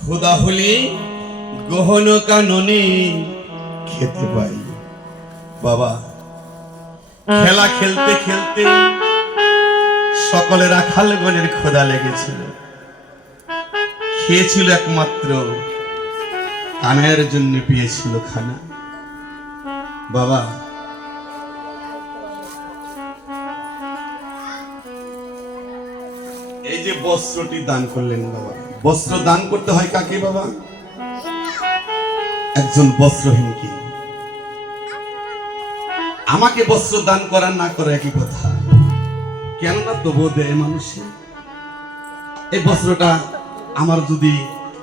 खुदा हले गहन कानने खेते पाई बाबा खेला खेलते खेलते सकले राखालगणेर खोदा लेगेछिल खेयेछिल एकमात्र कानायेर जन्य पेयेछिल खाना बाबा এই যে বস্ত্রটি দান করলেন বাবা বস্ত্র দান করতে হয় কাকে বাবা একজন বস্ত্রহীনকে আমাকে বস্ত্র দান করা না করা একই কথা কেন না তবু দেয় মানুষে এই বস্ত্রটা আমার যদি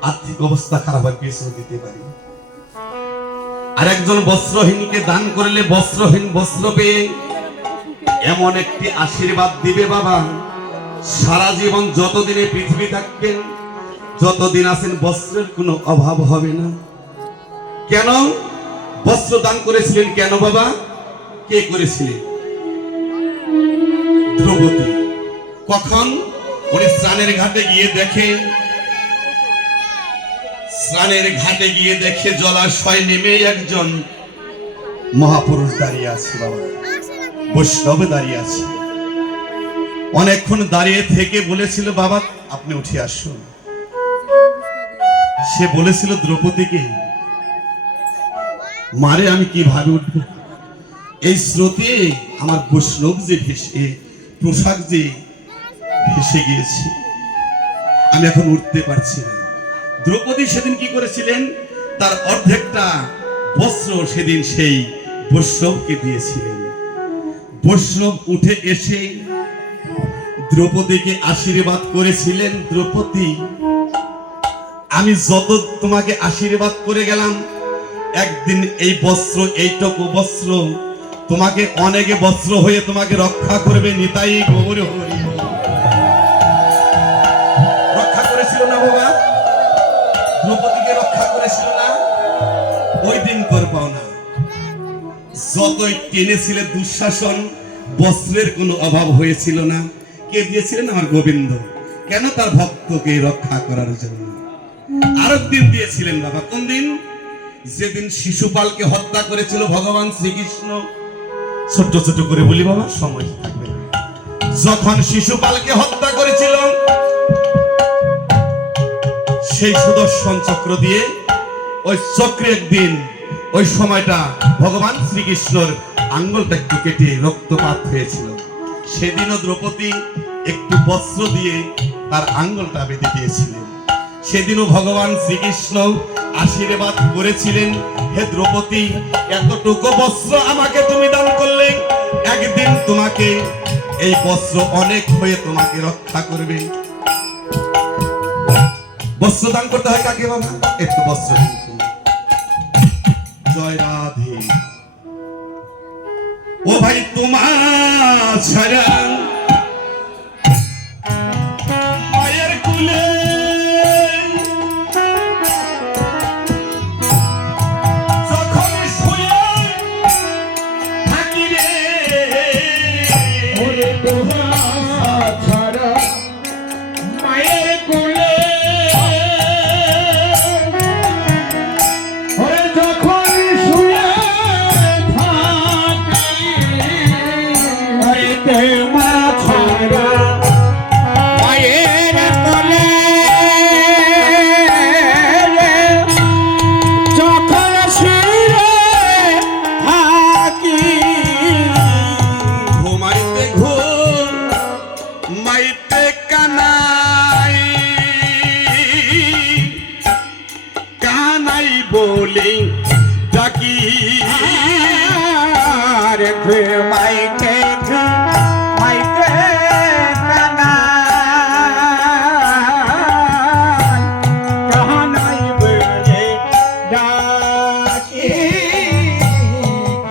আর্থিক অবস্থা খারাপ হয় কিছু দিতে পারি আর একজন বস্ত্রহীনকে দান করলে বস্ত্রহীন বস্ত্র পেয়ে এমন একটি আশীর্বাদ দিবে বাবা সারা জীবন যতদিনে পৃথিবী থাকবেন যতদিন আছেন বস্ত্রের কোনো অভাব হবে না কেন বস্ত্র দান করেছিলেন কেন বাবা কে করেছিলেন দ্রৌপদী কখন উনি স্নানের ঘাটে গিয়ে দেখে জলাশয় নেমে একজন মহাপুরুষ দাঁড়িয়ে আছে বাবা বৈষ্ণব দাঁড়িয়ে আছে অনেকক্ষণ দাঁড়িয়ে থেকে বলেছিল বাবা আপনি উঠে আসুন সে বলেছিল দ্রৌপদীকে মারে আমি কিভাবে উঠব এই স্রোতে আমার বৈষ্ণব যে ভেসে পোশাক যে ভেসে গিয়েছে আমি এখন উঠতে পারছি না দ্রৌপদী সেদিন কি করেছিলেন তার অর্ধেকটা বস্ত্র সেদিন সেই বৈষ্ণবকে দিয়েছিলেন বৈষ্ণব উঠে এসে দ্রৌপদীকে আশীর্বাদ করেছিলেন দ্রৌপদী আমি যত তোমাকে আশীর্বাদ করে গেলাম একদিন এই বস্ত্র এইটুকু বস্ত্র তোমাকে অনেকে বস্ত্র হয়ে তোমাকে রক্ষা করবে নিতাই গৌর হরি রক্ষা করেছিল না বাবা দ্রৌপদীকে রক্ষা করেছিল না ওই দিন করবাও না যতই টেনেছিলে দুঃশাসন বস্ত্রের কোনো অভাব হয়েছিল না কে দিয়েছিলেন আমার গোবিন্দ কেন তার ভক্তকে রক্ষা করার জন্য আরেকদিন দিয়েছিলেন বাবা কোন দিন যেদিন শিশুপালকে হত্যা করেছিল ভগবান শ্রীকৃষ্ণ ছোট ছোট করে বলি বাবা সময় থাকবে যখন শিশুপালকে হত্যা করেছিল সেই সুদর্শন চক্র দিয়ে ওই চক্রে একদিন ওই সময়টা ভগবান শ্রীকৃষ্ণর আঙ্গুলটা একটু কেটে রক্তপাত হয়েছিল সেদিনও দ্রৌপদী একটু বস্ত্র দিয়ে তার আঙ্গুলটা বেঁধে দিয়েছিলেন সেদিনও ভগবান শ্রীকৃষ্ণ আশীর্বাদ করেছিলেন হে দ্রৌপদী এতটুকু বস্ত্র আমাকে তুমি দান করলে একদিন তোমাকে এই বস্ত্র অনেক হয়ে তোমাকে রক্ষা করবে বস্ত্র দান করতে হয় কাকে বাবা একটু বস্ত্র হৃদয় রাধে ও ভাই তোমার ছাড়া মায়ের কুলে যখন শুয়ে থাকি রে ওরে তোমার ছাড়া মায়ের কোলে ওরে যখন শুয়ে থাকি ওরে তোমার ছাড়া মায়ের কোলে যখন শুয়ে থাকি ঘুমাইতে ঘুম মাইতে কানাই কানাই বলে ডাকি আর ঘুমাইতে ঘুমাইতে কানাই বলে ডাকি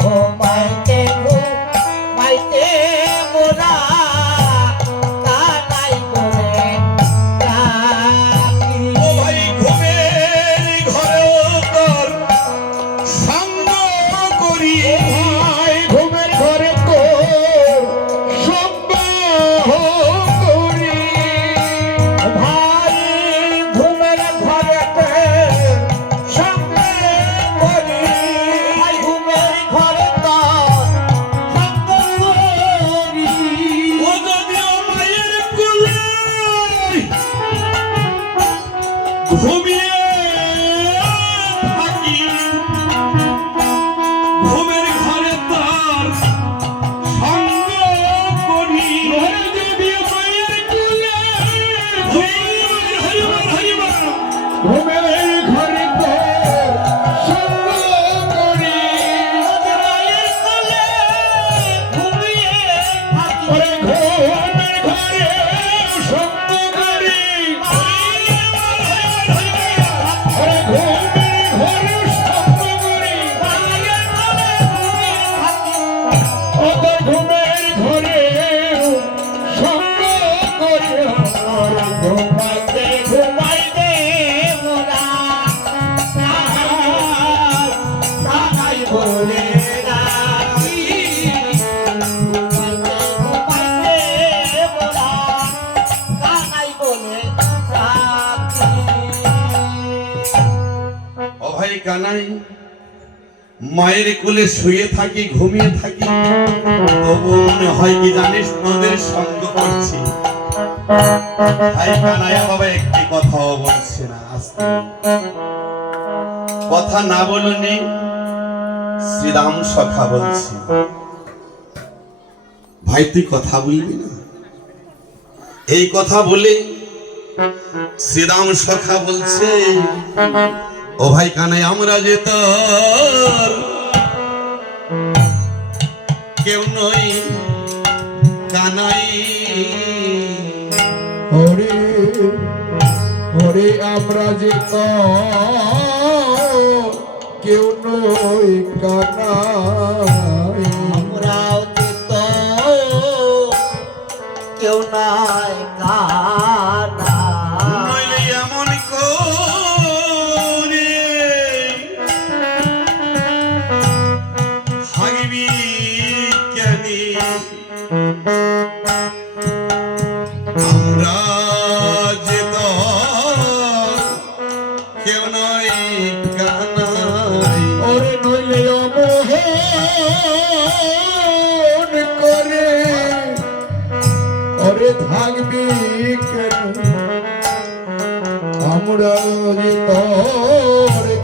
ঘুমাইতে ঘুমাইতে মোরা কানাই বলে ডাকি ও ভাই ঘুমের ঘরে তোর সঙ্গ করি ভাই ঘুমের ঘরে তো সঙ্গ করি ভাই ঘুমের ঘরেতে সঙ্গ করি ভাই ঘুমের ঘরে তো সঙ্গ করি ও যদি মায়ের কুলে ঘুমিয়ে থাকি ঘুমের ঘরে তার সঙ্গ করি ঘরে যদি মায়ের কোলে ঘুমের ঘরে তো সঙ্গ করি মায়ের কোলে ঘুমিয়ে থাকি ওরে ঘুমের ঘরে সঙ্গ করি ওরে ঘুমের ঘরে সঙ্গ করি মায়ের কোলে ঘুমিয়ে থাকি ওরে ঘুমের ঘরে সঙ্গ করি ওরে ঘুমাইতে ঘুমাইতে মোরা কানাই বলে ডাকি ঘুমাইতে ঘুমাইতে মোরা কানাই বলে ডাকি ও ভাই কানাই মায়ের কোলে শুয়ে থাকি ঘুমিয়ে থাকি তবু মনে হয় কি জানিস তোদের সঙ্গ করছি ভাই কানাই বাবা একটি কথাও বলছে না আস্তে কথা না বলনি শ্রীরাম সখা বলছি ভাই তুই কথা বলবি না এই কথা বলে শ্রীরাম সখা বলছে ও ভাই কানাই আমরা যে তোর কেউ নই কানাই ওরে ওরে আমরা যে কেউ নই কানাই আমরাও যে কেউ নাই কানাই নইলে এমন করে হাগবি কেনি আমরা যে তোর কেউ নই কানাই ওরে নইলে অমোহন করে ওরে থাকবি কেন আমরা যে